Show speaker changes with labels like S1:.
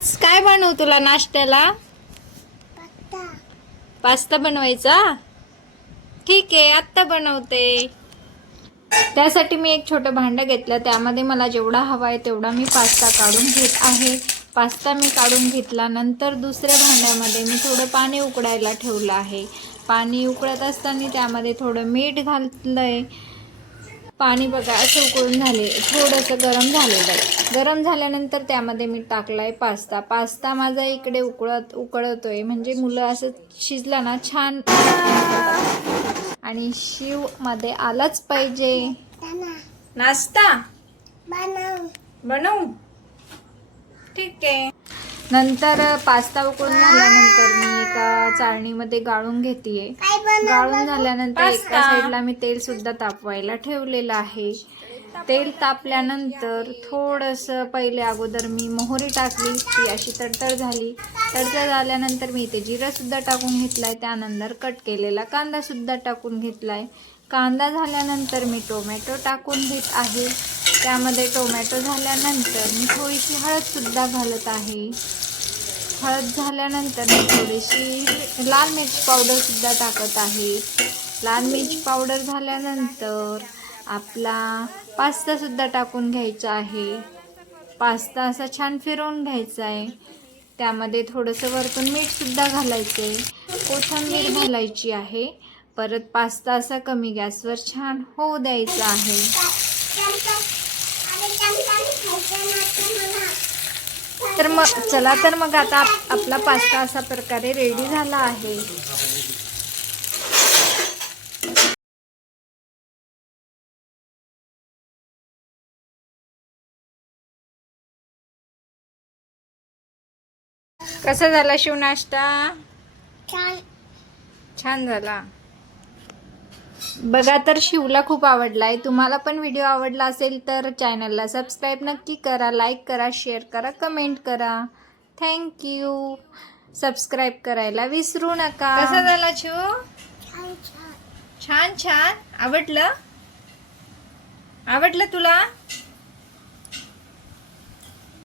S1: काय बनवू तुला नाश्त्याला? पास्ता बनवायचा? ठीक आहे आत्ता बनवते. त्यासाठी मी एक छोटं भांडं घेतलं. त्यामध्ये मला जेवढा हवा आहे तेवढा मी पास्ता काढून घेत आहे. पास्ता मी काढून घेतला. नंतर दुसऱ्या भांड्यामध्ये मी थोडं पाणी उकडायला ठेवलं आहे. पाणी उकळत असताना त्यामध्ये थोडं मीठ घातलंय. पाणी बघा असं उकळून झाले. थोडंसं गरम झालेलं आहे. गरम झाल्यानंतर त्यामध्ये मी टाकला आहे पास्ता. पास्ता माझा इकडे उकळत उकळतोय. म्हणजे मुलं असं शिजला ना छान आणि शिवमध्ये आलाच पाहिजे. नाश्ता? बनवू. ठीक आहे. नंतर पास्ता उकळून झाल्यानंतर मी एका चाळणीमध्ये गाळून घेते गाळून झाल्यानंतर एका साईडला मी तेल सुद्धा तापवायला ठेवलेलं आहे. तेल तापल्यानंतर थोडस पहिले अगोदर मी मोहरी टाकली ती अशी तडतड झाली. तडतड झाल्यानंतर मी इथे जिरं सुद्धा टाकून घेतलाय त्यानंतर कट केलेला कांदा सुद्धा टाकून घेतलाय. कांदा झाल्यानंतर मी टोमॅटो टाकून घेत आहे. त्यामध्ये टोमॅटो झाल्यानंतर मी थोडीशी हळद सुद्धा घालत आहे. हळद झाल्यानंतर मी थोडीशी लाल मिरच पावडरसुद्धा टाकत आहे. लाल मिरच पावडर झाल्यानंतर आपला पास्तासुद्धा टाकून घ्यायचा आहे. पास्ता असा छान फिरवून घ्यायचा आहे. त्यामध्ये थोडंसं वरतून मीठसुद्धा घालायचं आहे कोथंबीर घालायची आहे. परत पास्ता असा कमी गॅसवर छान होऊ द्यायचा आहे. तर मग चला तर मग आता आप- आपला पास्ता असा प्रकारे रेडी झाला आहे. कसा झाला शिव नाश्ता? छान झाला. बघा तर शिवला खूप आवडलाय. तुम्हाला पण व्हिडिओ आवडला असेल तर चॅनलला सबस्क्राईब नक्की करा लाईक करा शेअर करा कमेंट करा. थँक्यू सबस्क्राईब करायला विसरू नका. कसा झाला शिव? छान छान. आवडलं? आवडलं तुला?